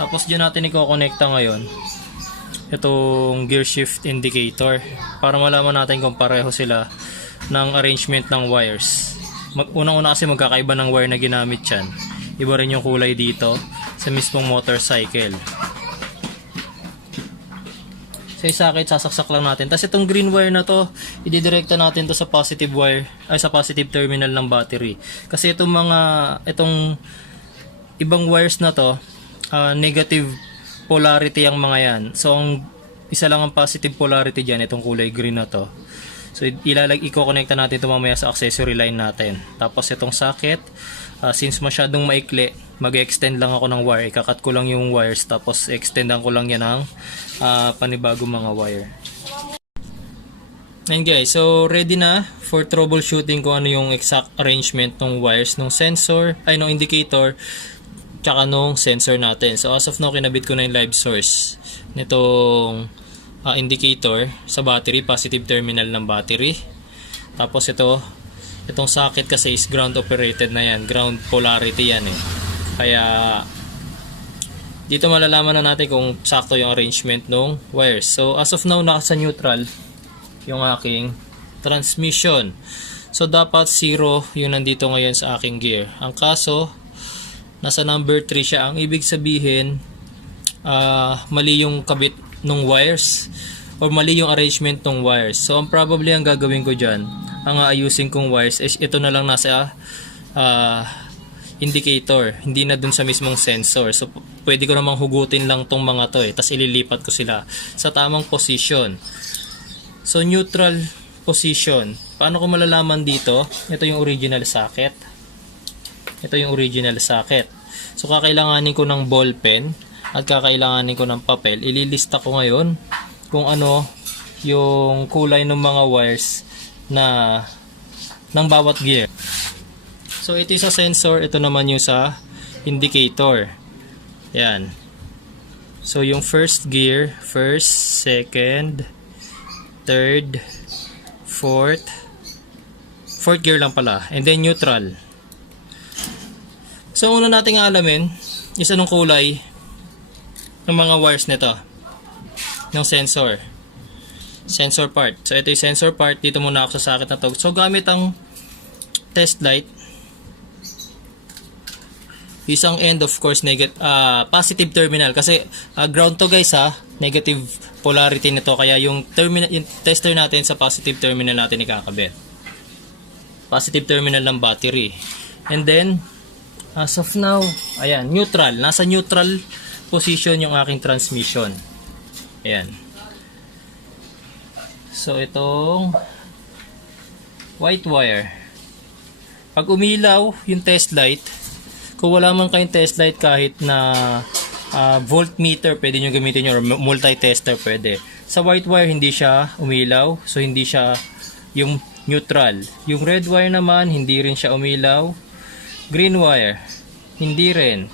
Tapos dyan natin i-connecta ngayon itong gear shift indicator para malaman natin kung pareho sila ng arrangement ng wires. Unang-una kasi magkakaiba ng wire na ginamit yan. Iba rin yung kulay dito sa mismong motorcycle. So isakit, sasaksak lang natin. Tapos itong green wire na to, ididirekta natin to sa positive wire, ay sa positive terminal ng battery. Kasi itong ibang wires na to, negative polarity ang mga yan. So ang isa lang ang positive polarity dyan, itong kulay green na to. So i-connecta natin ito mamaya sa accessory line natin. Tapos itong socket, since masyadong maikli, mag-extend lang ako ng wire. Ikakat ko lang yung wires, tapos extendan ko lang yan ng panibagong mga wire. And guys, so ready na for troubleshooting kung ano yung exact arrangement ng wires ng sensor, ng indicator, tsaka nung sensor natin. So as of now, kinabit ko na yung live source nitong indicator sa battery, positive terminal ng battery. Tapos itong socket kasi is ground operated na yan, ground polarity yan eh. Kaya dito malalaman na natin kung sakto yung arrangement ng wires. So as of now, nasa neutral yung aking transmission. So dapat 0 yung nandito ngayon sa aking gear. Ang kaso, nasa number 3 siya. Ang ibig sabihin, mali yung kabit ng wires or mali yung arrangement ng wires. So probably ang gagawin ko dyan, ang aayusin kong wires is ito na lang nasa indicator, hindi na dun sa mismong sensor. So pwede ko namang hugutin lang tong mga to tapos ililipat ko sila sa tamang position. So neutral position, paano ko malalaman dito? Ito yung original socket. Ito yung original socket. So kakailanganin ko ng ball pen at kakailanganin ko ng papel. Ililista ko ngayon kung ano yung kulay ng mga wires na ng bawat gear. So ito sa sensor, ito naman yung sa indicator. Yan. So yung first gear, first, second, third, fourth gear lang pala, and then neutral. So una nating alamin is anong kulay ng mga wires nito ng sensor part. So ito yung sensor part, dito muna ako sa socket na to. So gamit ang test light, isang end of course positive terminal kasi ground to guys negative polarity nito, kaya yung tester natin sa positive terminal natin ikakabit. Positive terminal ng battery. And then as of now, ayan, neutral, nasa neutral position yung aking transmission. Ayan. So itong white wire, pag umilaw yung test light, kung wala man kayong test light kahit na voltmeter, pwede nyo gamitin nyo, or multi-tester pwede. Sa white wire hindi siya umilaw, so hindi siya yung neutral. Yung red wire naman, hindi rin siya umilaw. Green wire, hindi rin.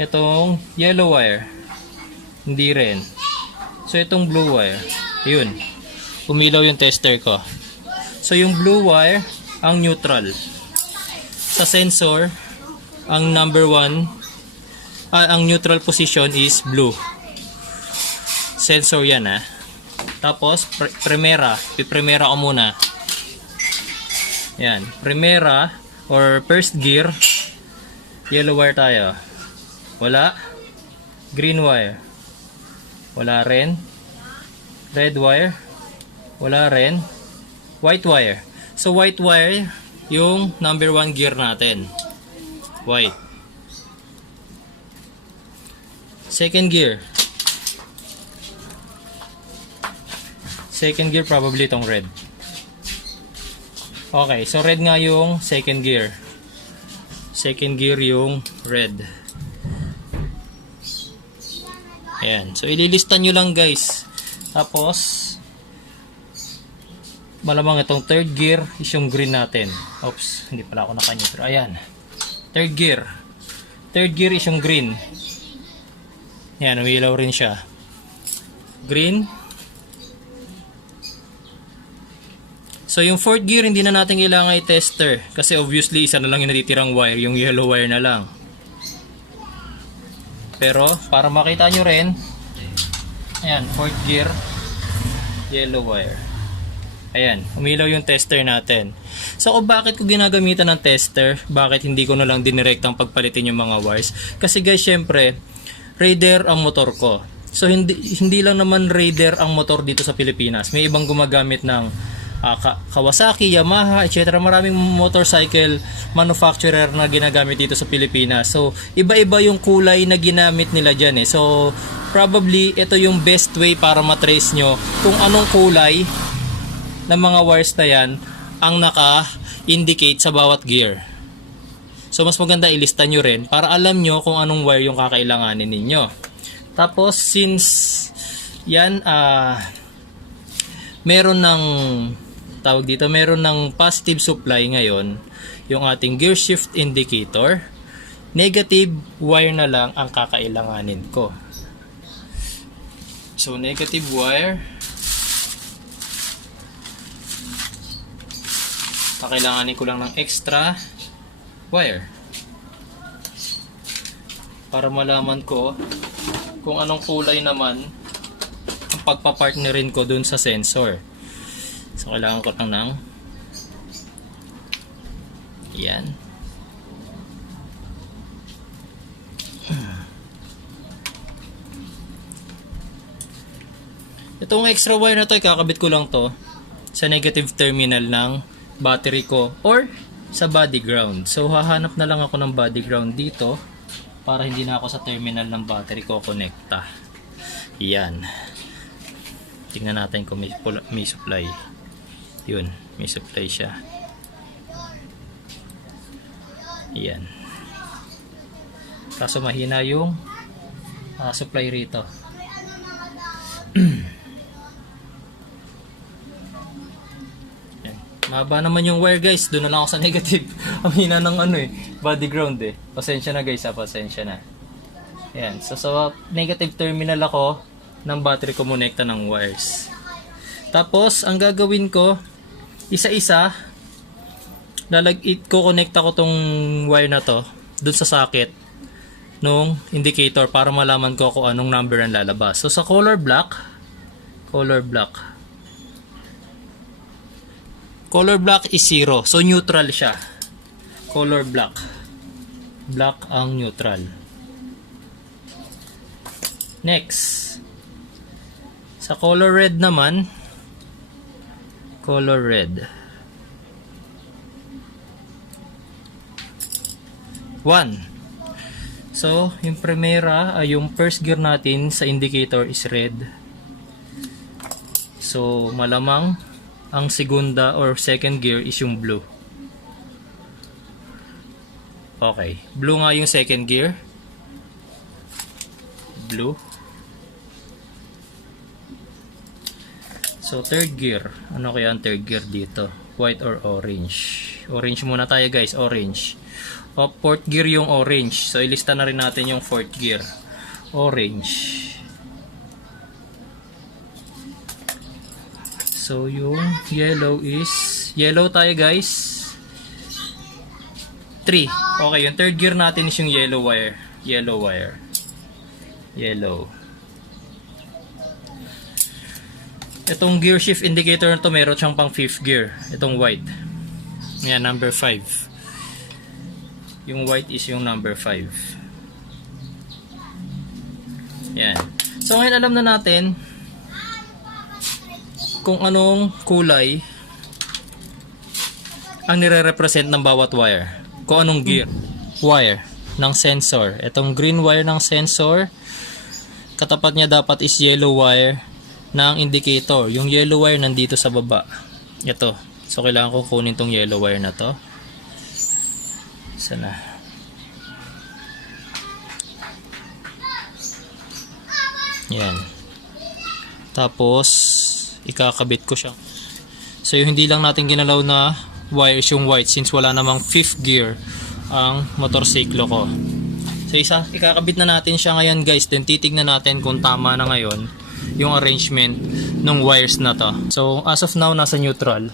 Itong yellow wire, hindi rin. So itong blue wire, yun, umilaw yung tester ko. So yung blue wire ang neutral. Sa sensor, ang number 1, ang neutral position is blue. Sensor yan Tapos primera, piprimera ko muna. Yan, primera or first gear, yellow wire tayo. Wala. Green wire, wala rin. Red wire, wala rin. White wire. So white wire yung number 1 gear natin. White. Second gear. Second gear probably itong red. Okay, so red nga yung second gear. Second gear yung red. Ayan. So ililista nyo lang guys. Tapos malamang itong third gear is yung green natin. Oops, hindi pala ako naka-neutral. Ayan. Third gear. Third gear is yung green. Ayan, umilaw rin siya. Green. So yung fourth gear hindi na natin kailangan i-tester kasi obviously isa na lang yung natitirang wire, yung yellow wire na lang. Pero para makita nyo rin, ayan, 4th gear, yellow wire. Ayan, umilaw yung tester natin. So kung bakit ko ginagamitan ng tester, bakit hindi ko na lang dinirektang pagpalitin yung mga wires? Kasi guys, syempre, Raider ang motor ko. So hindi lang naman Raider ang motor dito sa Pilipinas. May ibang gumagamit ng Kawasaki, Yamaha, etc. Maraming motorcycle manufacturer na ginagamit dito sa Pilipinas. So iba-iba yung kulay na ginamit nila dyan eh. So probably ito yung best way para matrace nyo kung anong kulay ng mga wires na yan ang naka-indicate sa bawat gear. So mas maganda ilista nyo rin para alam nyo kung anong wire yung kakailanganin ninyo. Tapos since yan meron ng tawag dito, meron ng positive supply ngayon yung ating gear shift indicator, negative wire na lang ang kakailanganin ko. So negative wire, kakailanganin ko lang ng extra wire para malaman ko kung anong kulay naman ang pagpapartnerin ko dun sa sensor. So kailangan ko lang ng yan. Itong extra wire na to, ikakabit ko lang to sa negative terminal ng battery ko or sa body ground. So hahanap na lang ako ng body ground dito para hindi na ako sa terminal ng battery ko konekta. Yan. Tingnan natin kung may supply. Yun, may supply siya. Yan. Kaso mahina yung supply rito. Mahaba naman yung wire guys, doon na lang ako sa negative. Ang hina ng body ground eh. Pasensya na guys, pasensya na. Ayan, so sa negative terminal ako ng battery ko monekta ng wires. Tapos, ang gagawin ko, isa-isa, ko-connecta ko tong wire na to doon sa socket nung indicator para malaman ko kung anong number ang lalabas. So sa color black is 0. So neutral siya. Color black. Black ang neutral. Next. Sa color red naman, color red. 1. So, yung primera, yung first gear natin sa indicator is red. So, malamang ang segunda or second gear is yung blue. Okay. Blue nga yung second gear. Blue. So, third gear. Ano kaya ang third gear dito? White or orange? Orange muna tayo guys. Orange. O, fourth gear yung orange. So, ilista na rin natin yung fourth gear. Orange. So, yung yellow is... Yellow tayo guys. 3. Okay, yung third gear natin is yung yellow wire. Yellow wire. Yellow. Itong gear shift indicator na to, meron siyang pang 5th gear. Itong white. Yan, number 5. Yung white is yung number 5. Yan. So, ngayon alam na natin kung anong kulay ang nire-represent ng bawat wire. Kung anong gear. Wire ng sensor. Itong green wire ng sensor, katapat niya dapat is yellow wire ng indicator. Yung yellow wire nandito sa baba. Ito. So, kailangan ko kunin tong yellow wire na to. Sana. Yan. Tapos, ikakabit ko siya. So, yung hindi lang natin ginalaw na wire is yung white since wala namang 5th gear ang motorsiklo ko. So, ikakabit na natin siya ngayon guys. Then, titignan natin kung tama na ngayon yung arrangement ng wires na to. So, as of now, nasa neutral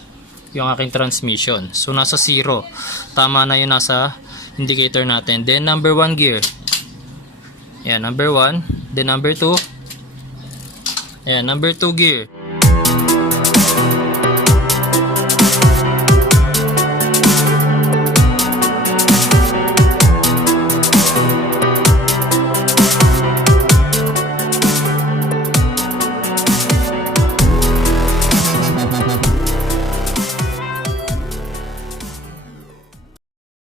yung aking transmission. So, nasa 0. Tama na yun nasa indicator natin. Then, number 1 gear. Ayan, number 1. Then number 2. Ayan, number 2 gear.